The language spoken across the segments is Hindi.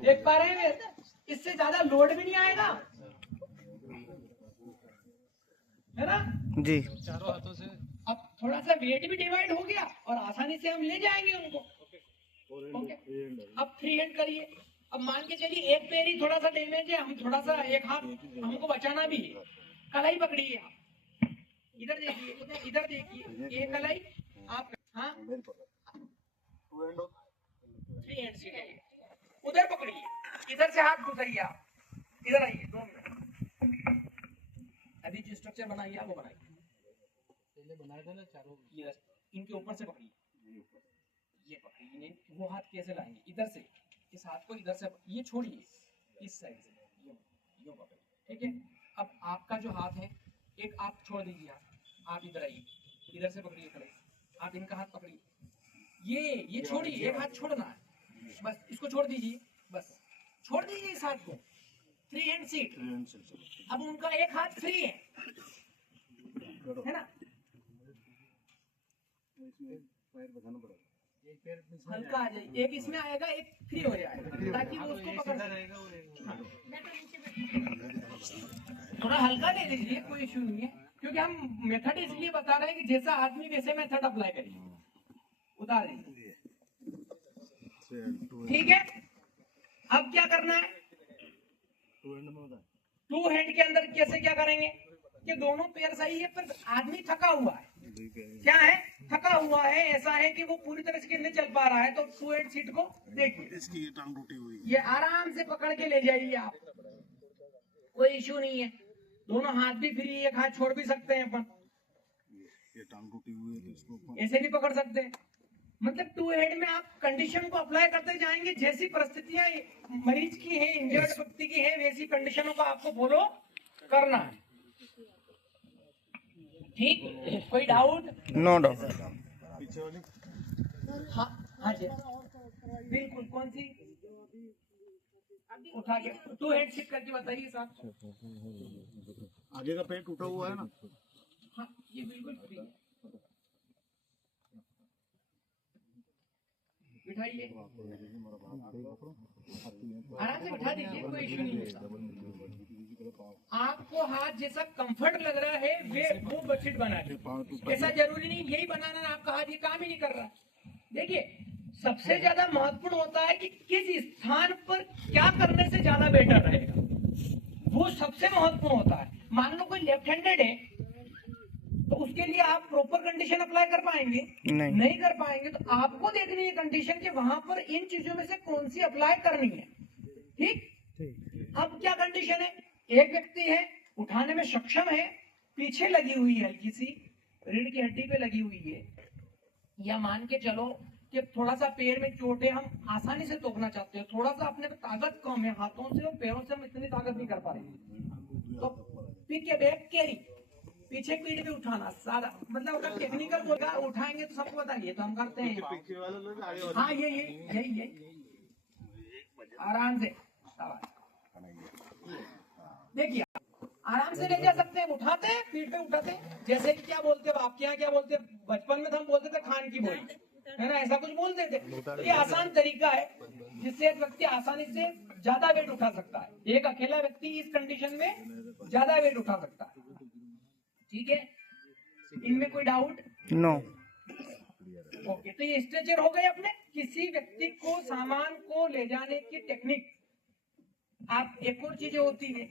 देख पा रहे हैं? इससे ज्यादा लोड भी नहीं आएगा, है ना जी। चारों हाथों से अब थोड़ा सा वेट भी डिवाइड हो गया और आसानी से हम ले जाएंगे उनको। ओके, अब फ्री हैंड करिए। अब मान के चलिए एक पैर ही थोड़ा सा डैमेज है, हम थोड़ा सा एक हाथ हमको बचाना भी है। कलाई पकड़िए आप, इधर देखिए, इधर देखिए, ये कलाई आप, हाँ फ्री हैंड से उधर पकड़िए, इधर से हाथ घुसाइए आप, इधर आइए 2 मिनट। अभी जो स्ट्रक्चर बनाइए आप वो बनाइए, पहले बनाया था ना चारों। इधर इनके ऊपर से पकड़िए, ये पकड़िए, वो हाथ कैसे लाएंगे, इधर से, इस हाथ को इधर से, ये छोड़िए, इस साइड से यो पकड़िए, ठीक है। अब आपका जो हाथ है, एक आप छोड़ दीजिए हाथ, आप इधर आइए, इधर से पकड़िए कलाई, आप इनका हाथ पकड़िए, ये छोड़िए, एक हाथ छोड़ना है, बस इसको छोड़ दीजिए, बस छोड़ दीजिए इस हाथ को, फ्री हैंड सीट। अब उनका एक हाथ फ्री है ना, हल्का आ जाए, एक इसमें आएगा, एक फ्री हो जाएगा, ताकि वो उसको पकड़ सके। थोड़ा हल्का ले लीजिए, कोई इशू नहीं है, क्योंकि हम मेथड इसलिए बता रहे हैं कि जैसा आदमी वैसे मेथड अप्लाई करिए। उतार दीजिए, ठीक है। अब क्या करना है, 2 हैंड के अंदर कैसे क्या करेंगे कि दोनों पैर सही है, पर आदमी थका हुआ है, क्या है, थका हुआ है, ऐसा है कि वो पूरी तरह से नहीं चल पा रहा है, तो 2 हैंड सीट को देखिए, इसकी ये टांग टूटी हुई है, ये आराम से पकड़ के ले जाइए आप, कोई इशू नहीं है। दोनों हाथ भी फ्री, एक हाथ छोड़ भी सकते हैं अपन, ये टांग टूटी हुई है तो इसको ऐसे भी पकड़ सकते हैं। मतलब 2 हेड में आप कंडीशन को अप्लाई करते जाएंगे, जैसी परिस्थितियां मरीज की है, इंजर्ड व्यक्ति की है, वैसी कंडीशनों को आपको फॉलो करना है, ठीक। कोई डाउट? No doubt. हाँ हाँ जी बिल्कुल, कौन सी उठा के 2 हेड शिफ्ट करके बताइए साहब। आगे का पेट टूटा हुआ है ना, हाँ ये बिल्कुल फ्री है, बिठाइए, आराम से बिठा दीजिए, कोई इशू नहीं है। आपको हाथ जैसा कंफर्ट लग रहा है वो बेडशीट बना दीजिए, ऐसा जरूरी नहीं यही बनाना, आपका हाथ ये काम ही नहीं कर रहा। देखिए सबसे ज्यादा महत्वपूर्ण होता है कि किस स्थान पर क्या करने से ज्यादा बेटर रहेगा, वो सबसे महत्वपूर्ण होता है। मान लो कोई लेफ्ट हैंडेड है तो उसके लिए आप प्रॉपर कंडीशन अप्लाई कर पाएंगे? नहीं कर पाएंगे, तो आपको देखनी है कंडीशन कि वहां पर इन चीजों में से कौन सी अप्लाई करनी है, ठीक। अब क्या कंडीशन है, एक व्यक्ति है, उठाने में सक्षम है, पीछे लगी हुई है, हल्की सी रीढ़ की हड्डी पे लगी हुई है, या मान के चलो कि थोड़ा सा पैर में चोट है, हम आसानी से तोड़ना चाहते हैं, थोड़ा सा अपने ताकत कम है, हाथों से और पैरों से हम इतनी ताकत नहीं कर पा रहे, तो पिक के बैक कैरी, पीछे पीठ पे उठाना सारा, मतलब अगर टेक्निकल बोलगा उठाएंगे तो सबको बताइए, तो हम करते हैं। हाँ यही आराम से, देखिए आराम से ले जा सकते हैं, उठाते हैं, पीठ पे उठाते हैं, जैसे कि क्या बोलते हैं आपके यहाँ, क्या बोलते हैं, बचपन में तो हम बोलते थे खान की बोली, है ना, ऐसा कुछ बोलते थे। ये आसान तरीका है जिससे एक व्यक्ति आसानी से ज्यादा वेट उठा सकता है, एक अकेला व्यक्ति इस कंडीशन में ज्यादा वेट उठा सकता है, ठीक है। इनमें कोई डाउट? नो। ओके, तो ये स्ट्रेचर हो गए अपने। किसी व्यक्ति को सामान को ले जाने की टेक्निक, आप एक और चीजें होती है,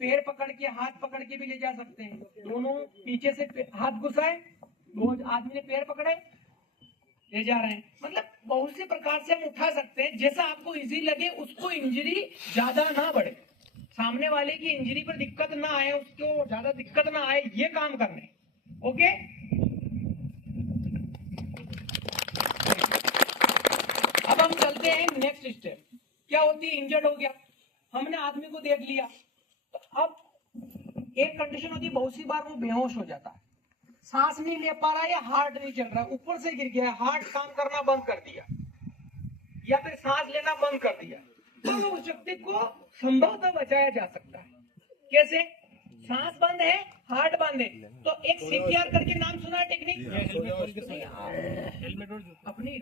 पैर पकड़ के, हाथ पकड़ के भी ले जा सकते हैं, दोनों पीछे से हाथ घुसाए, दो आदमी ने पैर पकड़े, ले जा रहे हैं, मतलब बहुत से प्रकार से हम उठा सकते हैं, जैसा आपको इजी लगे, उसको इंजरी ज्यादा ना बढ़े, सामने वाले की इंजरी पर दिक्कत ना आए, उसको ज्यादा दिक्कत ना आए, ये काम करने। ओके, अब हम चलते हैं नेक्स्ट स्टेप। क्या होती है, इंजर्ड हो गया, हमने आदमी को देख लिया, तो अब एक कंडीशन होती है, बहुत सी बार वो बेहोश हो जाता है, सांस नहीं ले पा रहा है, या हार्ट नहीं चल रहा, ऊपर से गिर गया, हार्ट काम करना बंद कर दिया, या फिर सांस लेना बंद कर दिया, तो उस व्यक्ति को संभवतः बचाया जा सकता है। कैसे? सांस बंद है, हार्ट बंद है, तो एक सीपीआर करके नाम सुना है टेक्निक, अपनी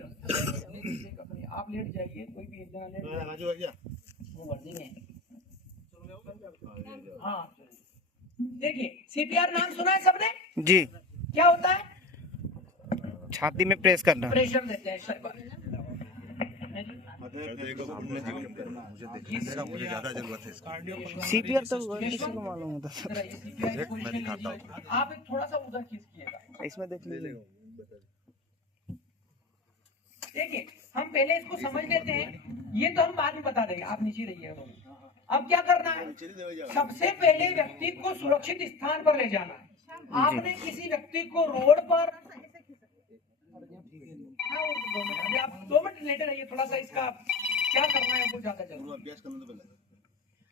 आप लेट जाइए, कोई भी राजू भैया वो वर्दी में। हाँ देखिए, सीपीआर नाम सुना है सबने? जी। क्या होता है? छाती में प्रेस करना। प्रेशर देते हैं सर पर। मुझे ज्यादा जरूरत है इसका। सीपीआर तो किसी को मालूम होता है। मैं दिखाता हूँ। आप एक थोड़ा सा उधर खींचिएगा। इसमें देख लीजिए। देखिए, हम पहले इसको समझ लेते हैं, ये तो हम बाद में बता देंगे, आप नीचे रहिए। अब क्या करना है? सबसे पहले व्यक्ति को सुरक्षित स्थान पर ले जाना है। आपने किसी व्यक्ति को रोड पर, आप 2 मिनट लेटे रहिए, थोड़ा सा इसका क्या करना है वो ज्यादा जरूरी। अभ्यास करने तो पहले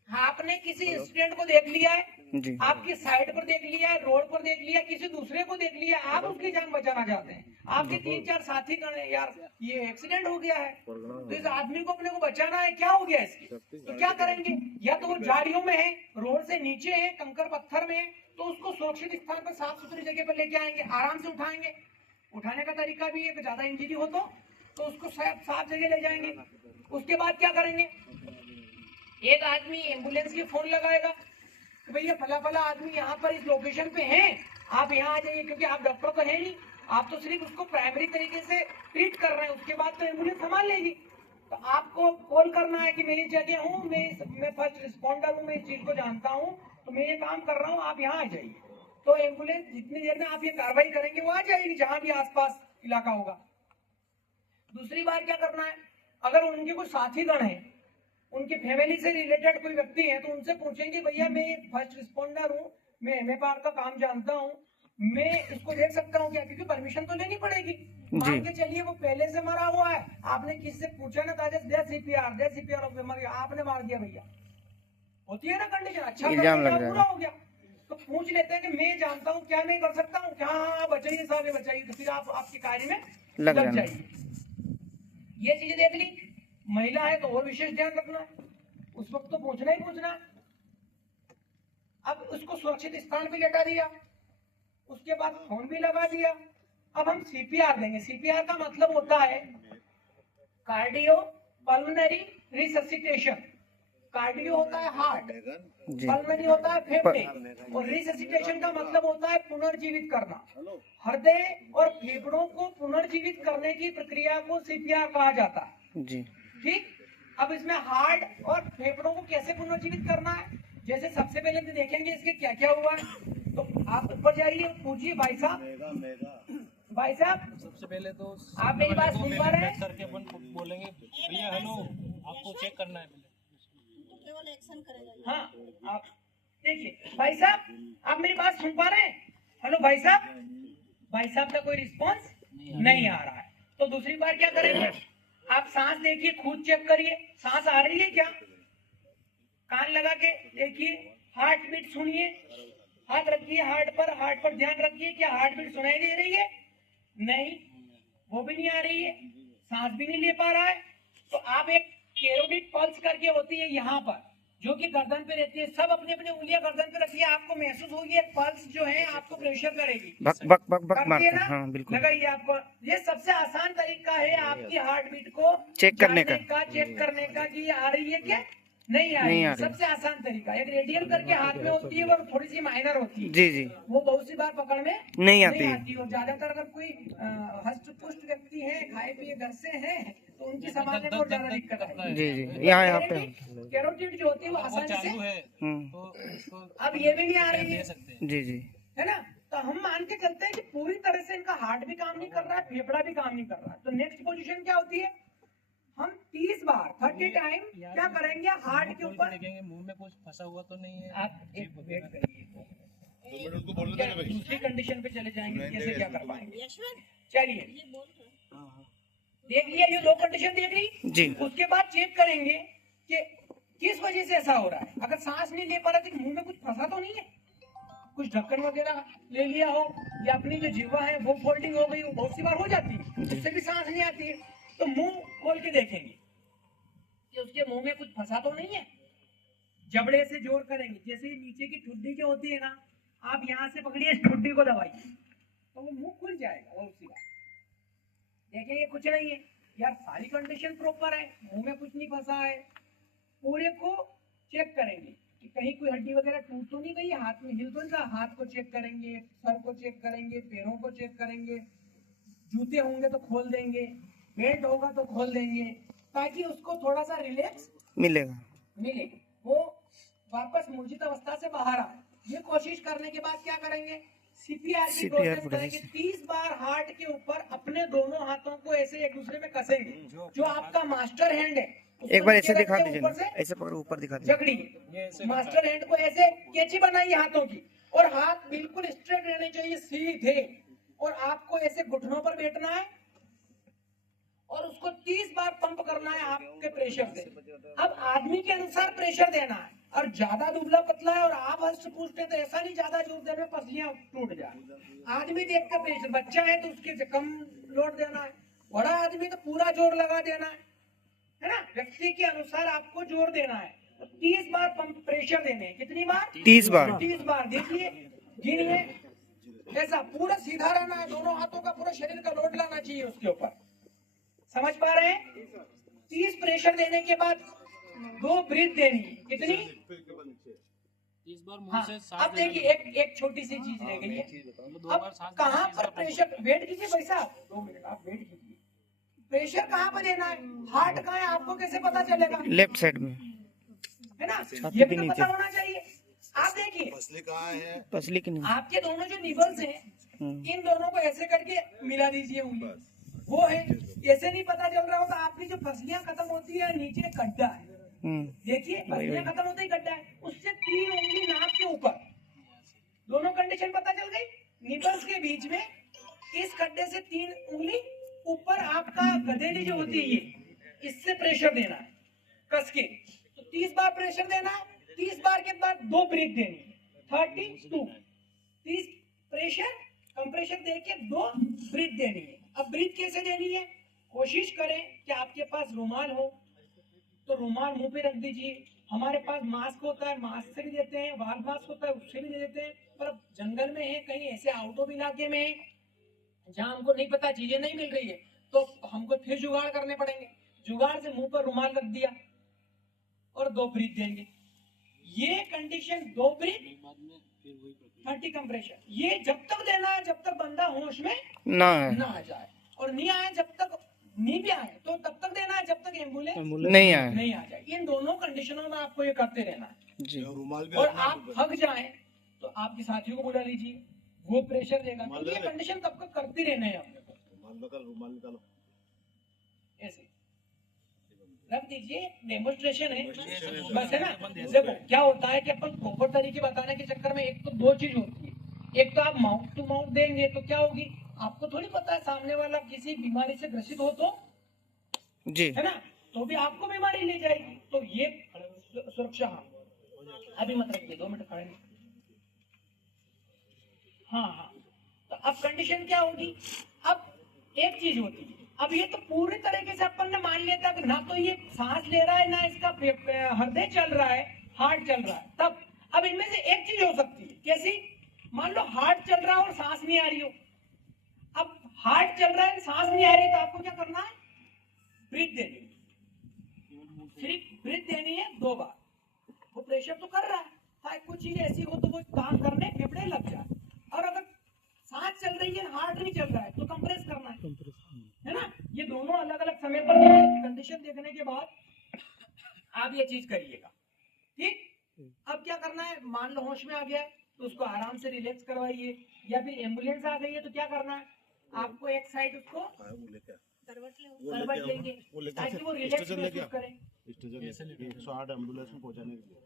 आपने किसी स्टूडेंट को देख लिया है, जी। आपकी साइड पर देख लिया है, रोड पर देख लिया, किसी दूसरे को देख लिया, आप उसकी जान बचाना चाहते हैं। आपके 3-4 साथी गण यार ये एक्सीडेंट हो गया है, तो इस आदमी को अपने को बचाना है, क्या हो गया इसकी, तो क्या करेंगे? या तो वो झाड़ियों में है, रोड से नीचे है, कंकर पत्थर में है, तो उसको सुरक्षित स्थान पर, साफ सुथरी जगह पर लेके आएंगे, आराम से उठाएंगे। उठाने का तरीका भी है, ज्यादा इंजरी हो तो उसको साफ जगह ले जाएंगे। उसके बाद क्या करेंगे? एक आदमी एम्बुलेंस की फोन लगाएगा कि भैया फला फला आदमी यहाँ पर इस लोकेशन पे है, आप यहाँ आ जाइए, क्योंकि आप डॉक्टर तो है नहीं, आप तो सिर्फ उसको प्राइमरी तरीके से ट्रीट कर रहे हैं, उसके बाद तो एम्बुलेंस संभाल लेगी। तो आपको कॉल करना है कि मेरी जगह हूँ, मैं फर्स्ट रिस्पॉन्डर हूँ, मैं इस चीज को जानता हूँ, तो मैं ये काम कर रहा हूँ, आप यहाँ आ जाइए। तो एम्बुलेंस जितनी देर में आप ये कार्रवाई करेंगे वो आ जाएगी जहां भी आसपास इलाका होगा। दूसरी बार क्या करना है? अगर उनके कोई साथी गण है, उनकी फैमिली से रिलेटेड कोई व्यक्ति है, तो उनसे पूछेंगे भैया मैं फर्स्ट रिस्पॉन्डर हूँ, मैं एमएफआर का काम जानता हूँ, मैं इसको देख सकता हूँ क्या? क्योंकि परमिशन तो लेनी पड़ेगी। मान के चलिए वो पहले से मरा हुआ है, आपने किससे पूछा ना, दे सीपीआर ऑफ मर गया, आपने मार दिया भैया, होती है ना कंडीशन, अच्छा पूरा हो गया, तो पूछ लेते हैं कि मैं जानता हूँ क्या, मैं कर सकता हूँ क्या? हाँ बचाइए साहब, ये बचाइए, तो फिर आप आपके कार्य में लग जाइए। ये चीजें देख ली। महिला है तो और विशेष ध्यान रखना है, उस वक्त तो पूछना ही पूछना। अब उसको सुरक्षित स्थान पे लेटा दिया, उसके बाद फोन भी लगा दिया। अब हम सीपीआर देंगे। सीपीआर का मतलब होता है कार्डियो पल्मोनरी रिससिटेशन। कार्डियो होता है हार्ट, पल्मोनरी होता है फेफड़े, और रिससिटेशन का मतलब होता है पुनर्जीवित करना। हृदय और फेफड़ों को पुनर्जीवित करने की प्रक्रिया को सीपीआर कहा जाता है जी। ठीक। अब इसमें हार्ट और फेफड़ों को कैसे पुनर्जीवित करना है, जैसे सबसे पहले तो देखेंगे इसके क्या क्या हुआ है। तो आप ऊपर जाइए, पूछिए भाई साहब सबसे पहले तो आप मेरी बात सुन पा रहे हैं? करके अपन बोलेंगे भैया हेलो, आपको चेक करना है तो केवल एक्शन करेगा। हाँ आप देखिए भाई साहब, आप मेरी बात सुन पा रहे हैं? हेलो भाई साहब का कोई रिस्पॉन्स नहीं आ रहा है। तो दूसरी बार क्या करेंगे? आप सांस देखिए, खुद चेक करिए सांस आ रही है क्या, कान लगा के देखिए, हार्ट बीट सुनिए, हाथ रखिए हार्ट पर ध्यान रखिए, क्या हार्ट बीट सुनाई दे रही है? नहीं, वो भी नहीं आ रही है, सांस भी नहीं ले पा रहा है। तो आप एक कैरोटिड पल्स करके होती है यहाँ पर, जो कि गर्दन पे रहती है, सब अपने अपने उंगलियां गर्दन पे रखिए, आपको महसूस होगी एक पल्स जो है आपको प्रेशर करेगी, बक बक बक बक मारता है। हाँ बिल्कुल, लगाइए आपको। ये सबसे आसान तरीका है आपकी हार्ट बीट को चेक करने का, चेक करने का कि आ रही है क्या नहीं आ रही है। सबसे आसान तरीका एक रेडियल करके हाथ में होती है, वो थोड़ी सी माइनर होती है जी जी, वो बहुत सी बार पकड़ में नहीं आती। और ज्यादातर अगर कोई हष्ट पुष्ट व्यक्ति है, खाए पिए घर से है, तो उनकी संभालने में ज्यादा दिक्कत है। जी जी, यहाँ पे कैरोटिड जो होती है वो आसानी से तो अब ये भी नहीं आ रही है जी जी, है ना। तो हम मान के चलते हैं कि पूरी तरह से इनका हार्ट भी काम नहीं कर रहा है, फेफड़ा भी काम नहीं कर रहा है। तो नेक्स्ट पोजीशन क्या होती है? हम 30 बार 30 टाइम क्या करेंगे? हार्ट के ऊपर देखेंगे, मुंह में कुछ फंसा हुआ तो नहीं है। आप एक वेट करिए, दूसरी कंडीशन पे चले जाएंगे, कैसे क्या कर पाएंगे। चलिए देख लिया, ये 2 कंडीशन देख ली जी। उसके बाद चेक करेंगे कि किस वजह से ऐसा हो रहा है। अगर सांस नहीं ले पा रहा तो मुंह में कुछ फंसा तो नहीं है, कुछ ढक्कन वगैरह ले लिया हो, या अपनी जो जिह्वा है वो फोल्डिंग हो गई, वो बहुत सी बार हो जाती है, उससे भी सांस नहीं आती है। तो मुंह खोल के देखेंगे कि उसके मुंह में कुछ फंसा तो नहीं है। जबड़े से जोर करेंगे, जैसे नीचे की ठुड्डी जो होती है ना, आप यहाँ से पकड़िए, ठुड्डी को दबाइए तो वो मुंह खुल जाएगा। और उसी बात देखेंगे कुछ नहीं है, यार सारी कंडीशन प्रॉपर है, मुंह में कुछ नहीं फंसा है, पूरे को चेक करेंगे कि कहीं कोई हड्डी वगैरह टूट तो नहीं गई, हाथ में हिल तो नहीं रहा, हाथ को चेक करेंगे, सर को चेक करेंगे, पैरों को चेक करेंगे, जूते होंगे तो खोल देंगे, बेल्ट होगा तो खोल देंगे, ताकि उसको थोड़ा सा रिलैक्स मिलेगा। मिले, वो वापस मूर्छित अवस्था से बाहर आए। ये कोशिश करने के बाद क्या करेंगे, सीपीआर की CPR प्रोसेस करेंगे। 30 बार हार्ट के ऊपर अपने दोनों हाथों को ऐसे एक दूसरे में कसेंगे, जो आपका मास्टर हैंड है उसको एक बार नीचे ऐसे दिखा रखिए, दीजिए ऊपर ना, से ऐसे पकड़ ऊपर दिखा दीजिए। जकड़िए, मास्टर हैंड को ऐसे कैची बनाइए हाथों की, और हाथ बिल्कुल स्ट्रेट रहने चाहिए, सीधे, और आपको ऐसे घुटनों पर बैठना है और उसको 30 बार पंप करना है आपके प्रेशर से। अब आदमी के अनुसार प्रेशर देना है, और ज्यादा दुबला पतला है और आप हस्त पुष्ट है तो ऐसा नहीं ज्यादा जोर देने में पसलियां टूट जाए। आदमी देख कर प्रेशर, बच्चा है तो उसके से कम लोड देना है, बड़ा आदमी तो पूरा जोर लगा देना है ना। व्यक्ति के अनुसार आपको जोर देना है। तो 30 बार पंप प्रेशर देने हैं। कितनी बार? 30 बार। 30 बार। देखिए, गिनिए, ऐसा पूरा सीधा रहना है, दोनों हाथों का पूरा शरीर का लोड लाना चाहिए उसके ऊपर। समझ पा रहे हैं? 30 प्रेशर देने के बाद 2 ब्रीथ देनी है। कितनी? 30 बार मुंह हाँ, से अब सांस देखिए एक छोटी सी चीज रह गई है। अब कहाँ पर प्रेशर, वेट कीजिए भाई साहब, 2 मिनट आप वेट कीजिए। प्रेशर कहाँ पर देना है, हार्ट कहाँ है, आपको कैसे पता चलेगा? लेफ्ट साइड में, है ना, छाती ये के भी तो नीचे। पता होना चाहिए। आप देखिए, पसली कहाँ है? पसली की नहीं। आपके दोनों जो निबल्स हैं, इन दोनों को ऐसे करके मिला दीजिए उंगली, वो है। ऐसे नहीं पता चल रहा होगा, आपकी जो पसलियां खत्म होती है, नीचे गड्ढा है, देखिए पसलियां खत्म होते ही गड्ढा है, उससे 3 उंगली नाक के ऊपर, दोनों कंडीशन पता चल गई। निबल्स के बीच में इस गड्ढे से 3 उंगली ऊपर आपका गधेली जो होती है, ये इससे प्रेशर देना है कस के। तो 30 बार प्रेशर देना है। 30 बार के बाद 2 ब्रीथ देनी है, 32। 30 प्रेशर कंप्रेशर देके 2 ब्रीथ देनी है। अब ब्रीथ कैसे देनी है? कोशिश करें कि आपके पास रुमाल हो तो रुमाल मुंह पे रख दीजिए। हमारे पास मास्क होता है, मास्क से भी देते हैं, वाल मास्क होता है उससे भी दे देते हैं। पर अब जंगल में है, कहीं ऐसे आउट ऑफ इलाके में है जहाँ हमको नहीं पता, चीजें नहीं मिल रही है, तो हमको फिर जुगाड़ करने पड़ेंगे। जुगाड़ से मुंह पर रुमाल रख दिया और 2 ब्रीथ देंगे। ये कंडीशन 2 ब्रीथ 30 कंप्रेशन, ये जब तक देना है जब तक बंदा होश में ना है, ना आ जाए, और नहीं आए जब तक, नहीं भी आए तो तब तक देना है जब तक एम्बुलेंस नहीं आए नहीं आ जाए। इन दोनों कंडीशनों में आपको ये करते रहना है। जी। रुमाल भी और रखना आप है। थक जाएं तो आपके साथियों को बुला लीजिए, वो प्रेशर देगा। तो ये कंडीशन तब तक करती रहना है अपने को। रुमाल निकालो। ऐसे रख दीजिए, डेमोस्ट्रेशन है बस, है ना। देखो क्या होता है कि अपन प्रॉपर तरीके बताने के चक्कर में एक तो 2 चीज होती है। एक तो आप माउथ टू माउथ देंगे तो क्या होगी, आपको थोड़ी पता है सामने वाला किसी बीमारी से ग्रसित हो तो, जी, है ना, तो भी आपको बीमारी ले जाएगी। तो ये सुरक्षा। हाँ, अभी मत रखिए, 2 मिनट खड़े। हाँ, तो अब कंडीशन क्या होगी? अब एक चीज होती है, अब ये तो पूरी तरीके से अपन ने मान लिया था कि ना तो ये सांस ले रहा है ना इसका हृदय चल रहा है, हार्ट चल रहा है। तब अब इनमें से एक चीज हो सकती है, कैसी? मान लो हार्ट चल रहा है और सांस नहीं आ रही हो। अब हार्ट चल रहा है, सांस नहीं आ रही, तो आपको क्या करना है? ब्रीथ देनी है। सिर्फ ब्रीथ देनी है 2 बार। वो प्रेशर तो कर रहा है, ताकि कुछ चीज ऐसी हो तो वो काम करने फेफड़े लग जाए। और अगर सांस चल रही है, हार्ट नहीं चल रहा है, तो कंप्रेस करना है ना। ये दोनों अलग अलग समय पर कंडीशन देखने के बाद आप ये चीज करिएगा, ठीक। अब क्या करना है? मान लो होश में आ गया है तो उसको आराम से रिलैक्स करवाइए, या फिर एम्बुलेंस आ गई है तो क्या करना है? आपको एक साइड उसको करवट लेंगे ताकि वो रिलैक्स महसूस करें। 108 एम्बुलेंस में पहुंचाने के लिए।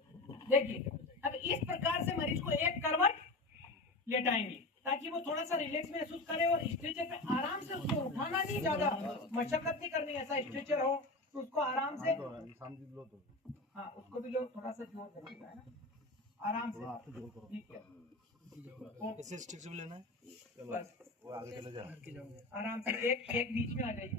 देखिए, अब इस प्रकार से मरीज को एक करवट लेटाएंगे ताकि वो थोड़ा सा रिलैक्स महसूस करे, और स्ट्रेचर पे आराम से उसको उठाना नहीं, ज्यादा मशक्कत नहीं करनी। ऐसा स्ट्रेचर हो तो उसको आराम से, हाँ उसको भी लोग थोड़ा सा जोर करेगा, है ना, आराम से, ठीक है। इसे स्टिक से लेना है, बस आराम से एक बीच में आ जाइए,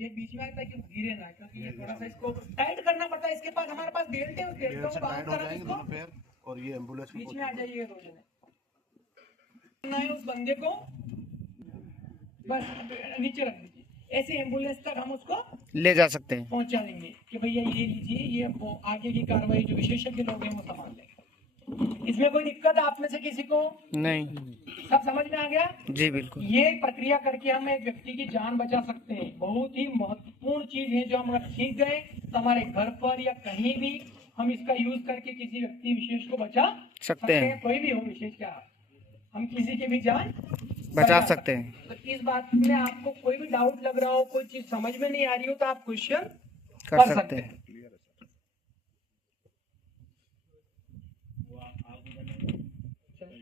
एक बीच में आए ताकि गिरे ना, क्योंकि ये थोड़ा सा इसको टाइट करना पड़ता है। इसके पास, हमारे पास बेल्ट है, उस बेल्ट को बांध कर जाएंगे इसको दोनों पैर, और ये एम्बुलेंस बीच में आ जाइए। 2 जने करना है उस बंदे को, बस नीचे रख दीजिए। ऐसे एम्बुलेंस तक हम उसको ले जा सकते हैं। पहुंचा देंगे कि भैया ये लीजिए, ये वो आगे की कार्रवाई जो विशेषज्ञ लोग हैं वो संभाल लेंगे। इसमें कोई दिक्कत आप में से किसी को नहीं। सब समझ में आ गया? जी बिल्कुल। ये प्रक्रिया करके हम एक व्यक्ति की जान बचा सकते हैं। बहुत ही महत्वपूर्ण चीज है जो हम अगर सीख गए तो हमारे घर पर या कहीं भी हम इसका यूज करके किसी व्यक्ति विशेष को बचा सकते हैं। कोई भी हो विशेष क्या, हम किसी की भी जान बचा सकते हैं। तो इस बात में आपको कोई भी डाउट लग रहा हो, कोई चीज समझ में नहीं आ रही हो तो आप क्वेश्चन कर सकते हैं।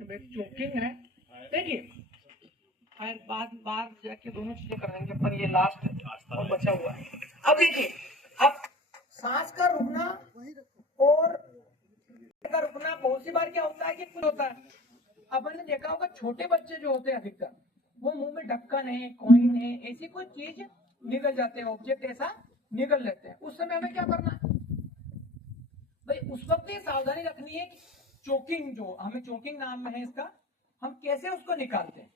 चोकिंग है, देखिए बार जाके दोनों चीजें कराएंगे, पर ये लास्ट और बचा हुआ है। अब देखिए, अब सांस का रुकना और का रुकना बहुत सी बार क्या होता है कि कुछ होता है। अपन ने देखा होगा छोटे बच्चे जो होते हैं अधिकतर वो मुंह में ढक्कन है, कॉइन है, ऐसी कोई चीज निकल जाते हैं, ऑब्जेक्ट ऐसा निकल लेते हैं। उस समय हमें क्या करना है भाई? उस वक्त ये सावधानी रखनी है कि चोकिंग, जो हमें चोकिंग नाम है इसका, हम कैसे उसको निकालते हैं।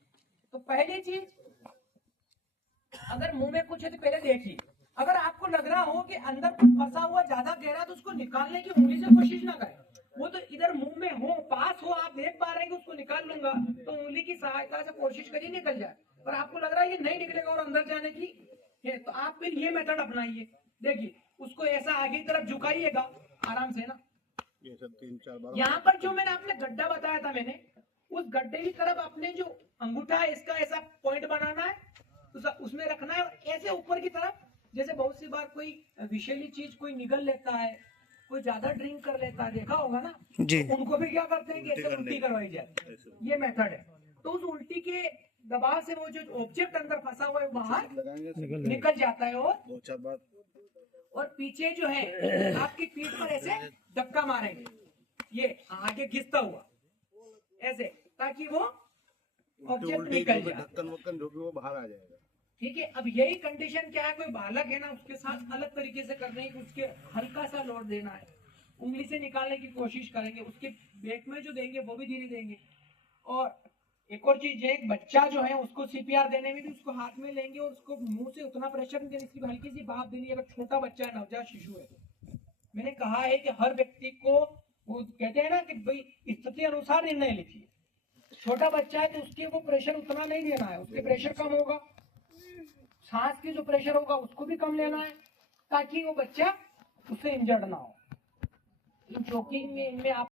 तो पहली चीज, अगर मुंह में कुछ है तो पहले देखिए। अगर आपको लग रहा हो कि अंदर कुछ फंसा हुआ ज्यादा गहरा तो उसको निकालने की उंगली से कोशिश ना करें। वो तो इधर मुंह में हो, पास हो, आप देख पा रहे हैं कि उसको निकाल लूंगा, तो उंगली की सहायता से कोशिश करिए निकल जाए। पर आपको लग रहा है ये नहीं निकलेगा और अंदर जाने की है, तो आप फिर ये मेथड अपनाइए। देखिए, उसको ऐसा आगे की तरफ झुकाइएगा आराम से ना। ये सब 3-4 बार यहाँ पर जो मैंने आपने गड्ढा बताया था, मैंने उस गड्ढे की तरफ अपने जो अंगूठा है इसका ऐसा पॉइंट बनाना है, उसमें रखना है, और ऐसे ऊपर की तरफ। जैसे बहुत सी बार कोई विषैली चीज कोई निगल लेता है, कोई ज्यादा ड्रिंक कर लेता है, देखा होगा ना जी। तो उनको भी क्या करते हैं कि ऐसे उल्टी करवाई जाती है। ये मेथड है। तो उस उल्टी के दबाव से वो जो ऑब्जेक्ट अंदर फंसा हुआ है बाहर निकल जाता है, और 2-4 बार और पीछे जो है आपकी पीठ पर ऐसे धक्का मारेंगे, ये आगे घिसता हुआ ऐसे, ताकि वो ऑब्जेक्ट निकल जाए। ढक्कन वक्कन जो भी वो बाहर आ जाएगा। ठीक है। अब यही कंडीशन क्या है, कोई बालक है ना, उसके साथ अलग तरीके से करने की, उसके हल्का सा लोड देना है, उंगली से निकालने की कोशिश करेंगे, उसके बेक में जो देंगे वो भी धीरे देंगे। और एक और चीज है, बच्चा जो है उसको सीपीआर देने में भी उसको हाथ में लेंगे और उसको मुंह से उतना प्रेशर नहीं देना, इसकी हल्की सी भाप देनी है। अगर छोटा बच्चा है, नवजात शिशु है, मैंने कहा है कि हर व्यक्ति को, वो कहते हैं ना कि भाई स्थिति अनुसार निर्णय लीजिए। छोटा बच्चा है तो उसके वो प्रेशर उतना नहीं देना है, उसके प्रेशर कम होगा, सांस की जो प्रेशर होगा उसको भी कम लेना है, ताकि वो बच्चा उससे इंजर्ड ना हो। चोकिंग में इनमें आप